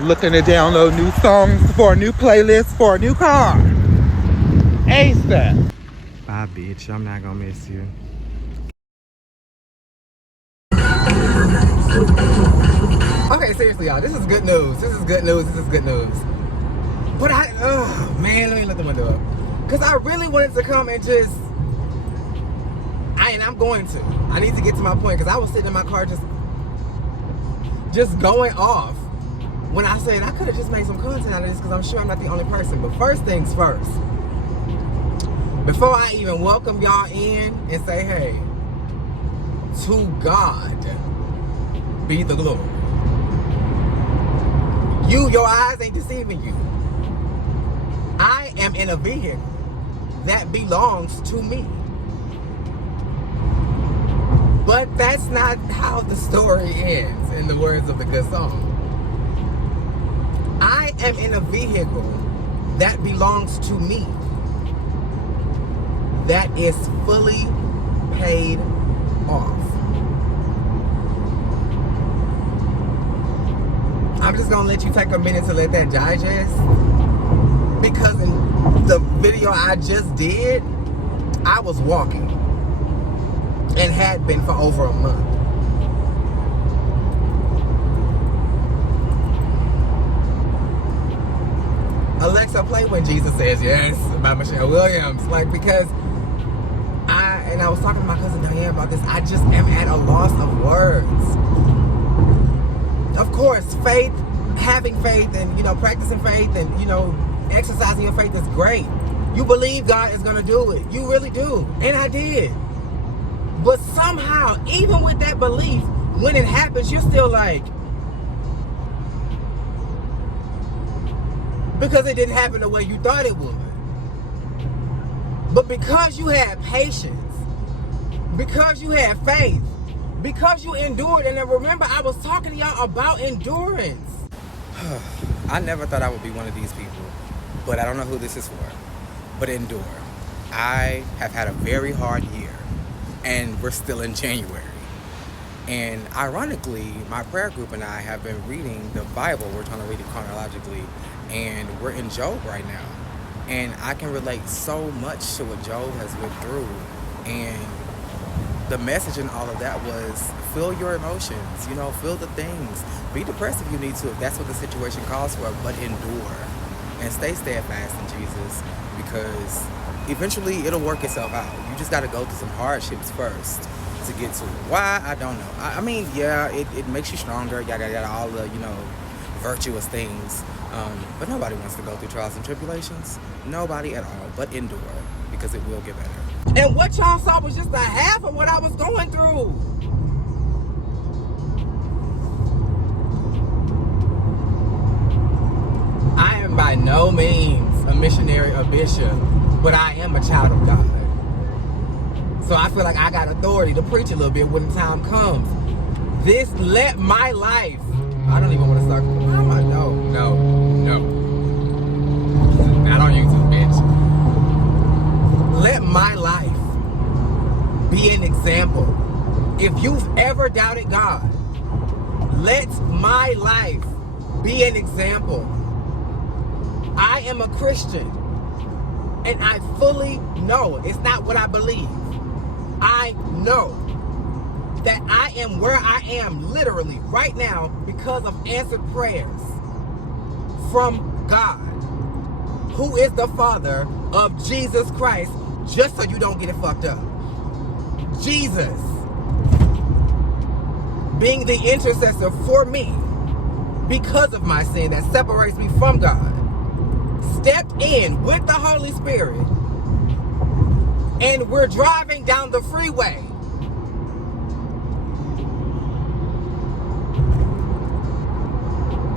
Looking to download new songs for a new playlist for a new car. ASAP. Bye, bitch. I'm not gonna miss you. Okay, seriously, y'all. This is good news. This is good news. This is good news. But oh man, let me let the window up. Because I really wanted to come and and I'm going to. I need to get to my point because I was sitting in my car just going off when I said I could have just made some content out of this because I'm sure I'm not the only person. But first things first, before I even welcome y'all in and say, hey, to God be the glory. Your eyes ain't deceiving you. I am in a vehicle that belongs to me. But that's not how the story ends, in the words of the good song. I am in a vehicle that belongs to me, that is fully paid off. I'm just gonna let you take a minute to let that digest, because in the video I just did, I was walking and had been for over a month. Alexa, play When Jesus Says Yes by Michelle Williams. Because I was talking to my cousin Diane about this, I just am at a loss of words. Of course, faith, having faith and, practicing faith and, exercising your faith is great. You believe God is going to do it. You really do. And I did. But somehow, even with that belief, when it happens, you're still like, because it didn't happen the way you thought it would. But because you had patience, because you had faith, because you endured, and then remember, I was talking to y'all about endurance. I never thought I would be one of these people, but I don't know who this is for. But endure. I have had a very hard year, and we're still in January. And ironically, my prayer group and I have been reading the Bible. We're trying to read it chronologically, and we're in Job right now. And I can relate so much to what Job has went through. And the message in all of that was, feel your emotions, feel the things. Be depressed if you need to, if that's what the situation calls for, but endure. And stay steadfast in Jesus, because eventually it'll work itself out. You just got to go through some hardships first to get to it. Why? I don't know. I mean, yeah, it makes you stronger, yada, all the, virtuous things. But nobody wants to go through trials and tribulations. Nobody at all, but endure, because it will get better. And what y'all saw was just a half of what I was going through. I am by no means a missionary or bishop, but I am a child of God. So I feel like I got authority to preach a little bit when the time comes. Let my life, I don't even want to start. No. Not on YouTube, bitch. Let my life be an example. If you've ever doubted God, let my life be an example. I am a Christian, and I fully know it's not what I believe. I know that I am where I am literally right now because of answered prayers from God, who is the Father of Jesus Christ, just so you don't get it fucked up. Jesus, being the intercessor for me because of my sin that separates me from God, stepped in with the Holy Spirit, and we're driving down the freeway.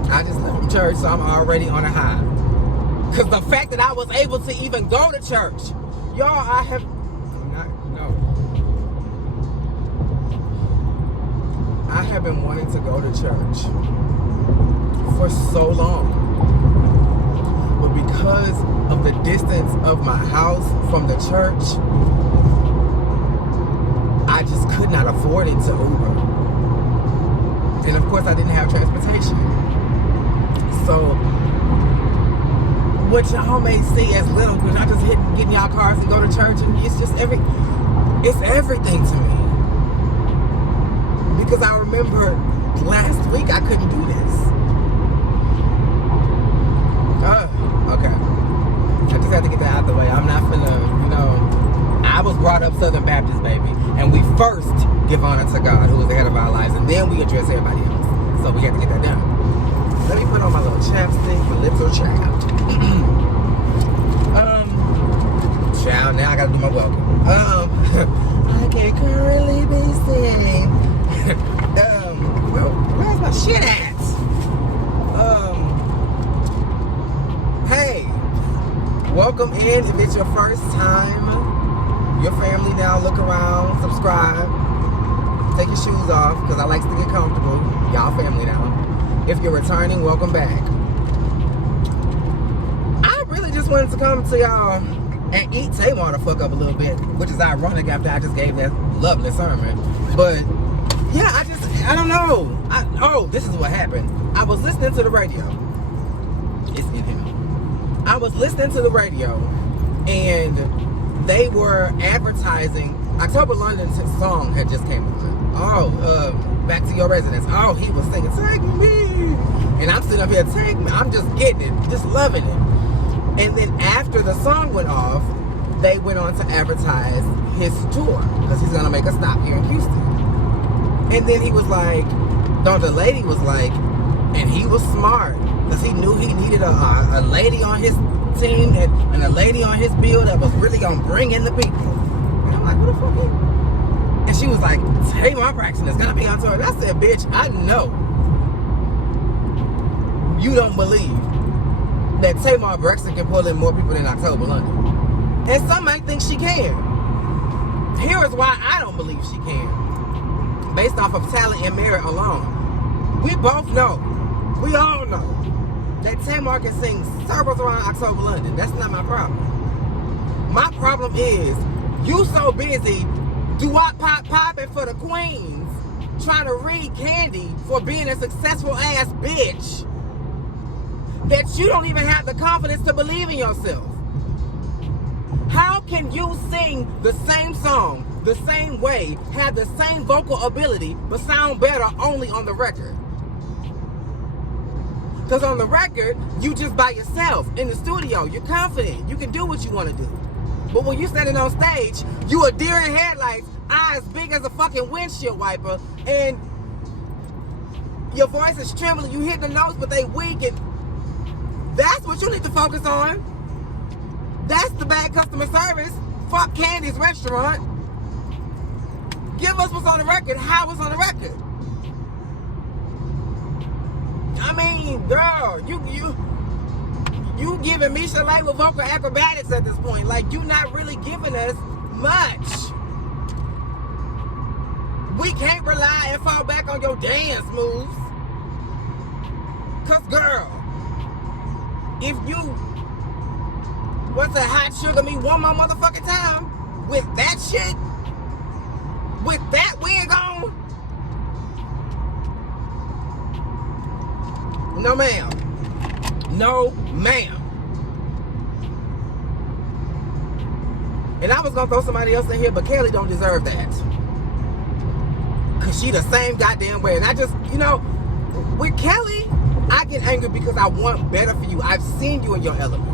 I just left from church, so I'm already on a high. Because the fact that I was able to even go to church, y'all, I have been wanting to go to church for so long. But because of the distance of my house from the church, I just could not afford it to Uber. And of course I didn't have transportation. what y'all may see as little, because I just get in y'all cars and go to church, and it's just it's everything to me. Because I remember last week I couldn't do this. Okay. I just had to get that out of the way. I'm not finna, I was brought up Southern Baptist, baby. And we first give honor to God, who is the head of our lives, and then we address everybody else. So we have to get that done. Let me put on my little chapstick. My lips are chapped. Child, now I gotta do my welcome. I can currently be seen. Where's my shit at? Hey, welcome in. If it's your first time, your family now, look around, subscribe, take your shoes off, because I like to get comfortable. Y'all family now. If you're returning, welcome back. I really just wanted to come to y'all and eat Tamar the fuck up a little bit, which is ironic after I just gave that lovely sermon. But yeah, I don't know. This is what happened. I was listening to the radio. It's in here. I was listening to the radio, and they were advertising. October London's song had just came on. Back to Your Residence. He was singing, "Take Me," and I'm sitting up here, "Take Me." I'm just getting it, just loving it. And then after the song went off, they went on to advertise his tour, because he's gonna make a stop here in Houston. And then he was like, the lady was like, and he was smart, because he knew he needed a lady on his team and a lady on his bill that was really gonna bring in the people. And I'm like, who the fuck is? And she was like, Tamar Braxton is gonna be on tour. And I said, bitch, I know you don't believe that Tamar Braxton can pull in more people than October London. And some might think she can. Here is why I don't believe she can. Based off of talent and merit alone. We both know, we all know, that Tamar can sing circles around October London. That's not my problem. My problem is, you so busy popping for the queens, trying to read Candy for being a successful ass bitch, that you don't even have the confidence to believe in yourself. How can you sing the same song, the same way, have the same vocal ability, but sound better only on the record? Because on the record, you just by yourself in the studio. You're confident. You can do what you want to do. But when you're standing on stage, you a deer in headlights, eyes big as a fucking windshield wiper, and your voice is trembling. You hit the notes, but they weak, and that's what you need to focus on. That's the bad customer service. Fuck Candy's restaurant. Give us what's on the record, how it's on the record. I mean, girl, you giving me Chalet with vocal acrobatics at this point. Like, you not really giving us much. We can't rely and fall back on your dance moves. Cause girl, if you what's a hot sugar me one more motherfucking time with that shit, with that wig on, no ma'am. No ma'am. And I was gonna throw somebody else in here, but Kelly don't deserve that. Cause she the same goddamn way. And I just, with Kelly, I get angry because I want better for you. I've seen you in your element.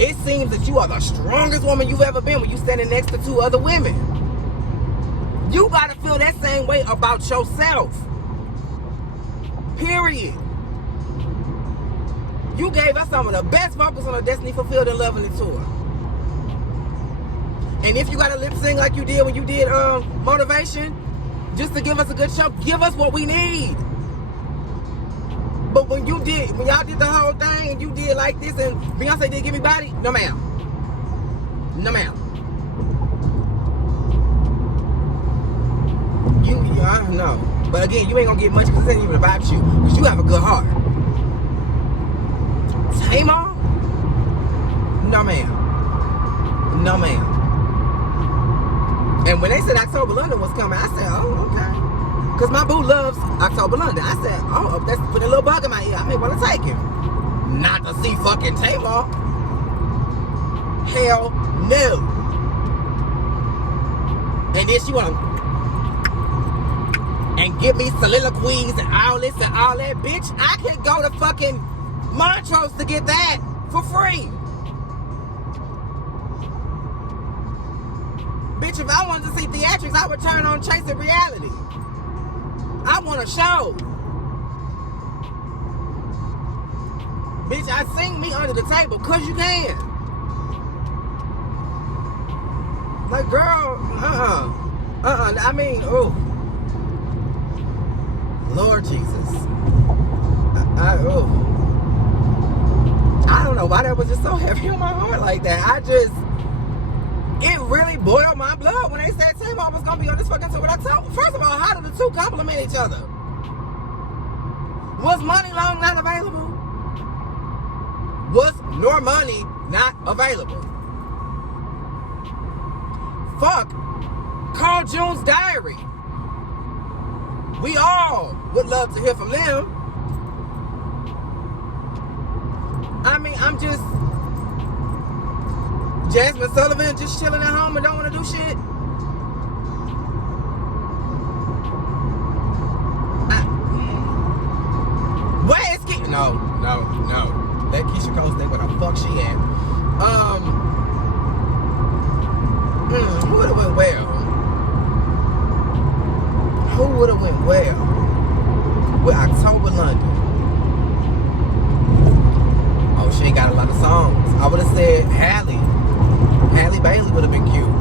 It seems that you are the strongest woman you've ever been when you standing next to two other women. You gotta feel that same way about yourself. Period. You gave us some of the best vocals on the Destiny Fulfilled and Loving the tour. And if you got to lip sync like you did when you did Motivation, just to give us a good show, give us what we need. But when y'all did the whole thing and you did like this and Beyonce did Give Me Body, no ma'am. No ma'am. I don't know. But again, you ain't gonna get much because it ain't even about you. Because you have a good heart. Tamar? No ma'am. No ma'am. And when they said October London was coming, I said, oh, okay. Because my boo loves October London. I said, oh, that's putting a little bug in my ear. I may want to take him. not to see fucking Tamar. Hell no. And then she wanna and give me soliloquies and all this and all that. Bitch, I can go to fucking Montrose to get that for free. Bitch, if I wanted to see theatrics, I would turn on Chasing Reality. I want a show. Bitch, I sing me under the table, cause you can. Like, girl, I mean, oh, Lord Jesus. I don't know why that was just so heavy on my heart like that. It really boiled my blood when they said Tamar was gonna be on this fucking tour. First of all, how do the two complement each other? Was Money Long not available? Was Normani not available? Fuck Carl June's Diary. We all would love to hear from them. I mean, I'm just Jasmine Sullivan just chilling at home and don't want to do shit. Where is Keisha? No. Let Keisha Cole stay where the fuck she at. Who would have went well? Who would have went well with October London? Oh, she ain't got a lot of songs. I would have said Halle Bailey would have been cute.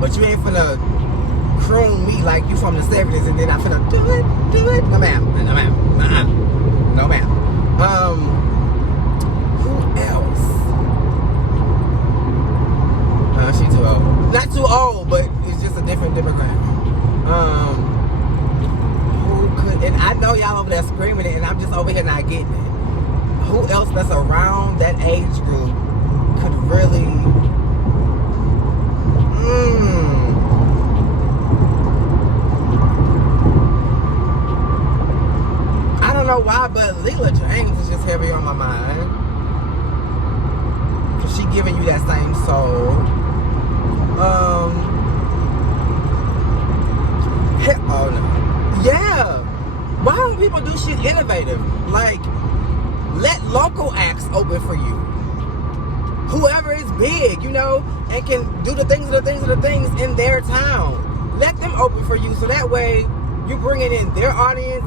But you ain't finna croon me like you from the 70s and then I finna do it. No ma'am. No ma'am. Who else? She too old. Not too old, but it's just a different demographic. Who could, and I know y'all over there screaming it and I'm just over here not getting it. Who else that's around that age group could really I don't know why, but Leela James is just heavy on my mind. Cause she giving you that same soul. Oh no. Yeah. Why don't people do shit innovative? Like, let local acts open for you. Whoever is big, and can do the things in their town. Let them open for you so that way you're bringing in their audience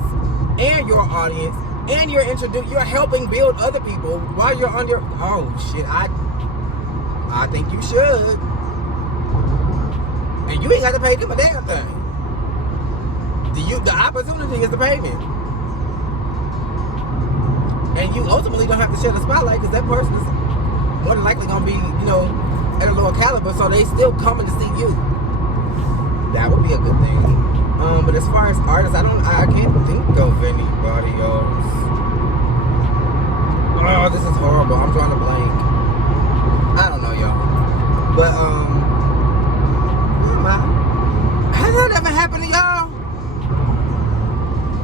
and your audience and you're helping build other people while you're on your, oh shit, I think you should. And you ain't got to pay them a damn thing. The opportunity is the payment. And you ultimately don't have to share the spotlight because that person is more than likely going to be, at a lower caliber, so they still coming to see you. That would be a good thing. But as far as artists, I can't think of anybody else. Oh, this is horrible. I'm drawing a blank. I don't know, y'all. But, has that ever happened to y'all?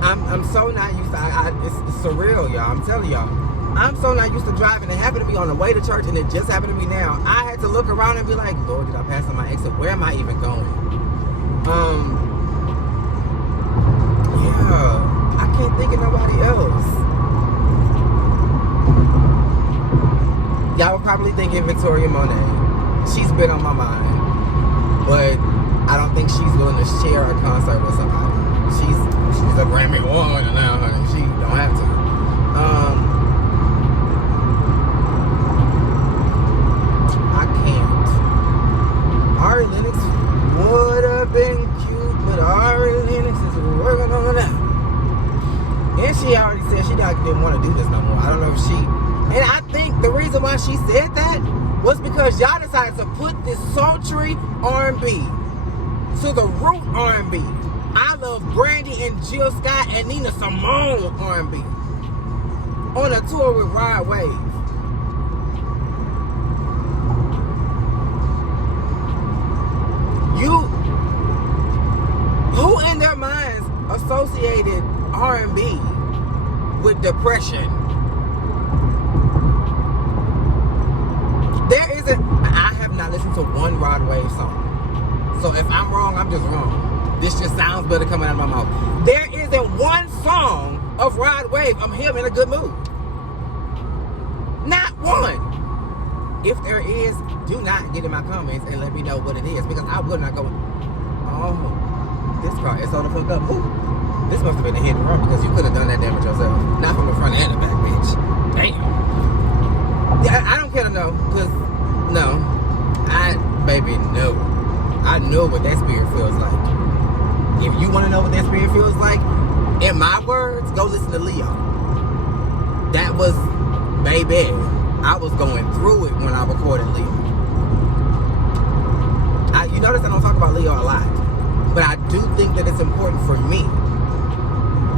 I'm so not used to it's surreal, y'all. I'm telling y'all. I'm so not used to driving. It happened to me on the way to church and it just happened to me now. I had to look around and be like, Lord, did I pass on my exit? Where am I even going? Yeah. I can't think of nobody else. Y'all were probably thinking Victoria Monet. She's been on my mind. But I don't think she's willing to share a concert with somebody. She's a Grammy winner now, honey. She don't have to. I can't. Ari Lennox would have been cute, but Ari Lennox is working on that. And she already said she didn't want to do this no more. I don't know if she. And I think the reason why she said that was because y'all decided to put this sultry R&B to the root R&B. I Love Brandy and Jill Scott and Nina Simone R&B on a tour with Rod Wave. Who in their minds associated R&B with depression. I have not listened to one Rod Wave song. So if I'm wrong, I'm just wrong. This just sounds better coming out of my mouth. There isn't one song of Rod Wave I'm him in a good mood. Not one. If there is, do not get in my comments and let me know what it is, because I will not go, oh, this car is on the fuck up. Ooh, this must have been a hit and run, because you could have done that damage yourself. Not from the front and the back, bitch. Damn. Yeah, I don't care to know, because, no. Baby, no. I know what that spirit feels like. If you want to know what that spirit feels like, in my words, go listen to Leo. That was, baby, I was going through it when I recorded Leo. You notice I don't talk about Leo a lot, but I do think that it's important for me.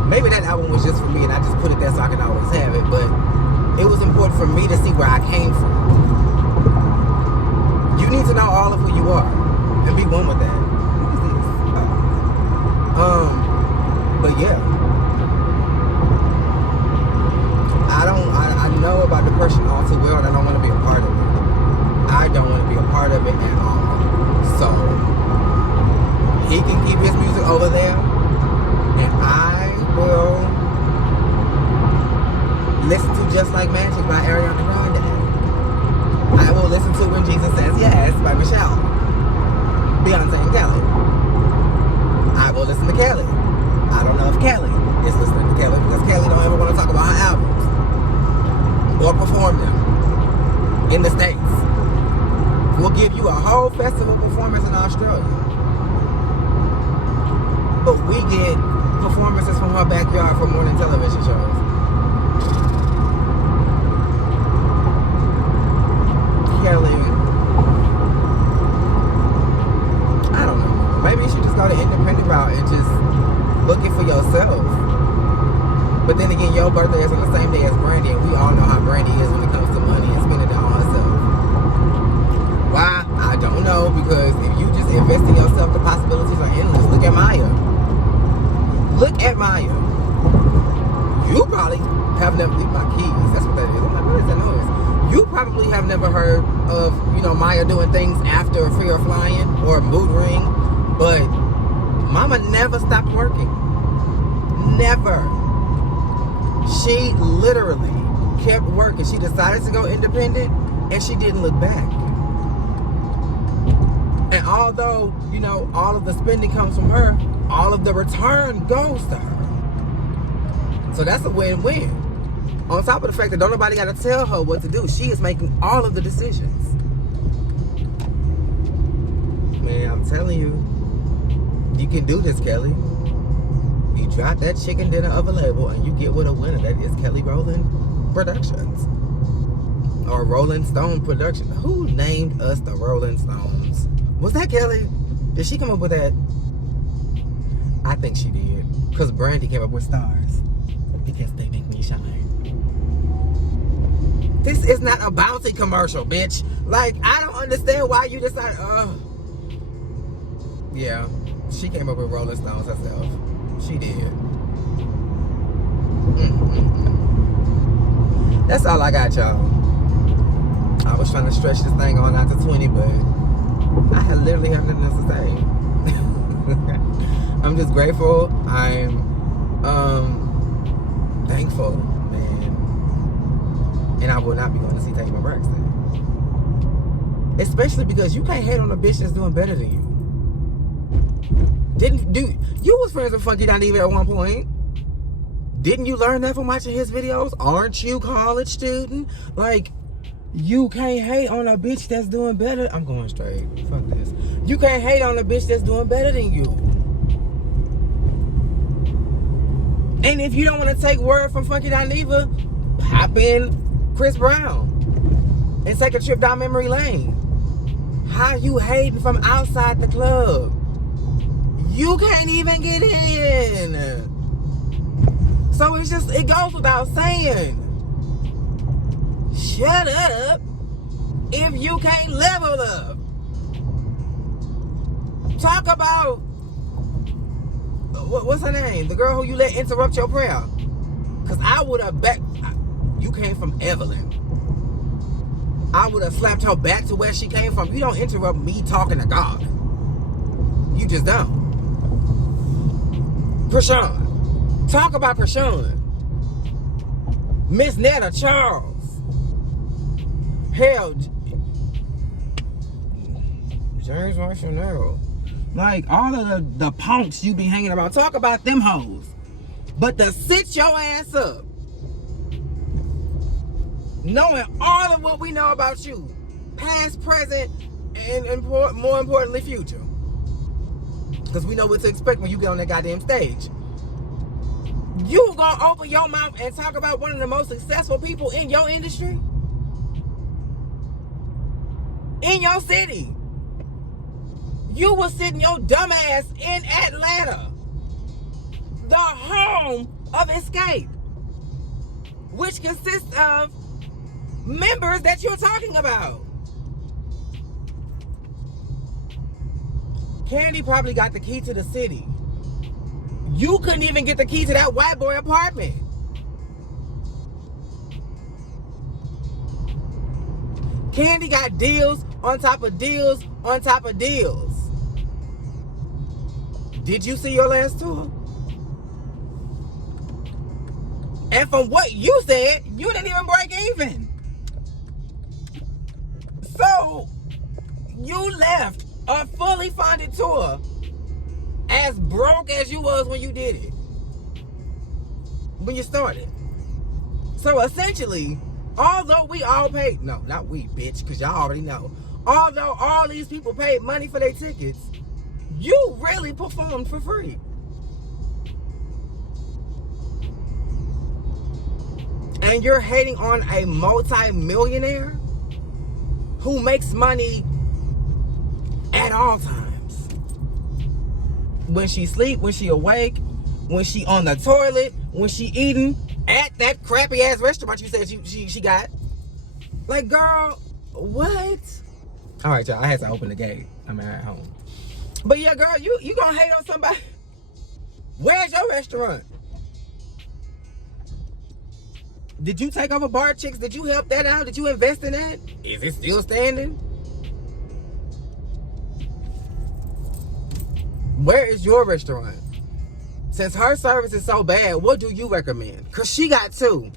Maybe that album was just for me and I just put it there so I can always have it, but it was important for me to see where I came from. You need to know all of who you are and be one with that. What is this? But yeah. I know about depression all too well, and I don't want to be a part of it. I don't want to be a part of it at all. So he can keep his music over there, and I will listen to Just Like Magic by Ariana Grande. I will listen to When Jesus Says Yes by Michelle, Beyonce, and Kelly. I will listen to Kelly. I don't know if Kelly is listening to Kelly, because Kelly don't ever want to talk about her albums or perform them in the States. We'll give you a whole festival performance in Australia, but we get performances from her backyard for morning television shows. Kelly, I don't know. Maybe you should just go the independent route and just book it for yourself. But then again, your birthday is on the same day as Brandy, and we all know how Brandy is when it comes to money and spending it on herself. Why? I don't know, because if you just invest in yourself, the possibilities are endless. Look at Maya. Look at Maya. You probably have never, my keys, that's what that is. I'm like, what is that noise? You probably have never heard of, Maya doing things after Fear of Flying or Mood Ring, but Mama never stopped working. Never. She literally kept working. She decided to go independent, and she didn't look back. And although, all of the spending comes from her, all of the return goes to her. So that's a win-win. On top of the fact that don't nobody got to tell her what to do. She is making all of the decisions. Man, I'm telling you, you can do this, Kelly. You drop that chicken dinner of a label and you get with a winner. That is Kelly Rowland Productions. Or Rolling Stone Production. Who named us the Rolling Stones? Was that Kelly? Did she come up with that? I think she did. Because Brandy came up with stars. Because they make me shine. This is not a Bounty commercial, bitch. Like, I don't understand why you decided, yeah, she came up with Rolling Stones herself. She did. That's all I got, y'all. I was trying to stretch this thing on out to 20, but I literally have nothing else to say. I'm just grateful. I'm thankful, man. And I will not be going to see Tamar Braxton. Especially because you can't hate on a bitch that's doing better than you. You was friends with Funky Dineva at one point. Didn't you learn that from watching his videos? Aren't you a college student? Like, you can't hate on a bitch that's doing better. I'm going straight. Fuck this. You can't hate on a bitch that's doing better than you. And if you don't want to take word from Funky Dineva, hop in Chris Brown and take a trip down memory lane. How you hating from outside the club? You can't even get in. So it goes without saying. Shut up if you can't level up. Talk about, what's her name? The girl who you let interrupt your prayer. Because I would have bet you came from Evelyn. I would have slapped her back to where she came from. You don't interrupt me talking to God. You just don't. Prashawn. Talk about Prashawn. Miss Netta Charles. Hell, James Marshall Narrow. Like, all of the punks you be hanging about. Talk about them hoes. But to sit your ass up, knowing all of what we know about you, past, present, and more importantly, future. Because we know what to expect when you get on that goddamn stage. You gonna open your mouth and talk about one of the most successful people in your industry? In your city. You was sitting your dumb ass in Atlanta, the home of Escape, which consists of members that you're talking about. Candy probably got the key to the city. You couldn't even get the key to that white boy apartment. Candy got deals on top of deals on top of deals. Did you see your last tour? And from what you said, you didn't even break even. So, you left a fully funded tour as broke as you was when you did it. When you started. So essentially, although we all paid, no, not we, bitch, because y'all already know. Although all these people paid money for their tickets, you really performed for free. And you're hating on a multi-millionaire who makes money at all times. When she sleep, when she awake, when she on the toilet, when she eating at that crappy ass restaurant you said she got. Like, girl, what? All right, y'all, I had to open the gate. I'm at home. But yeah, girl, you gonna hate on somebody? Where's your restaurant? Did you take over Bar Chicks? Did you help that out? Did you invest in that? Is it still standing? Where is your restaurant? Since her service is so bad, what do you recommend? Because she got 2.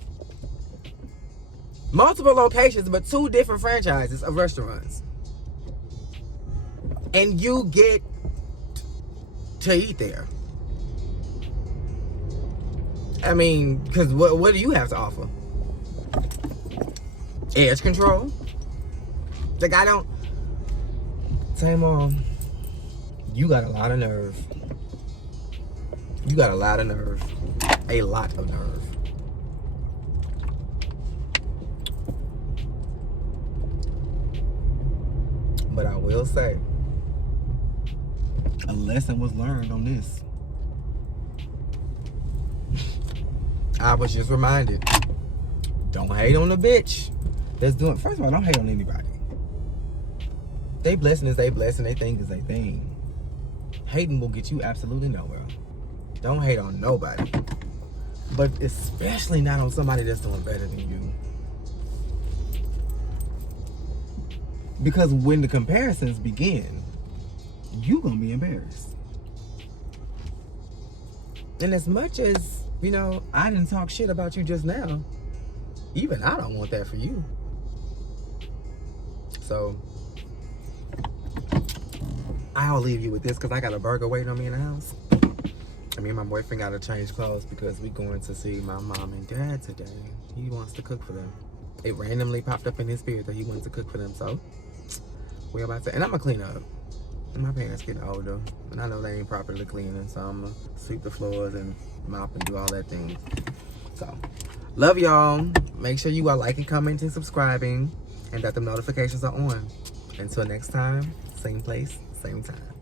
Multiple locations, but 2 different franchises of restaurants. And you get to eat there. I mean, because what do you have to offer? Edge control? Like, I don't... Tamar, you got a lot of nerve. You got a lot of nerve. A lot of nerve. But I will say, a lesson was learned on this. I was just reminded, don't hate on the bitch that's doing... First of all, don't hate on anybody. They blessing is they blessing, they thing is they thing. Hating will get you absolutely nowhere. Don't hate on nobody. But especially not on somebody that's doing better than you. Because when the comparisons begin, you gonna be embarrassed. And as much as, you know, I didn't talk shit about you just now, even I don't want that for you. So, I'll leave you with this because I got a burger waiting on me in the house. And me and my boyfriend got to change clothes because we're going to see my mom and dad today. He wants to cook for them. It randomly popped up in his spirit that he wants to cook for them. So, we're about to... And I'm going to clean up. And my parents getting older. And I know they ain't properly cleaning. So, I'm going to sweep the floors and mop and do all that thing. So, love y'all. Make sure you are liking, commenting, subscribing. And that the notifications are on. Until next time, same place, same time.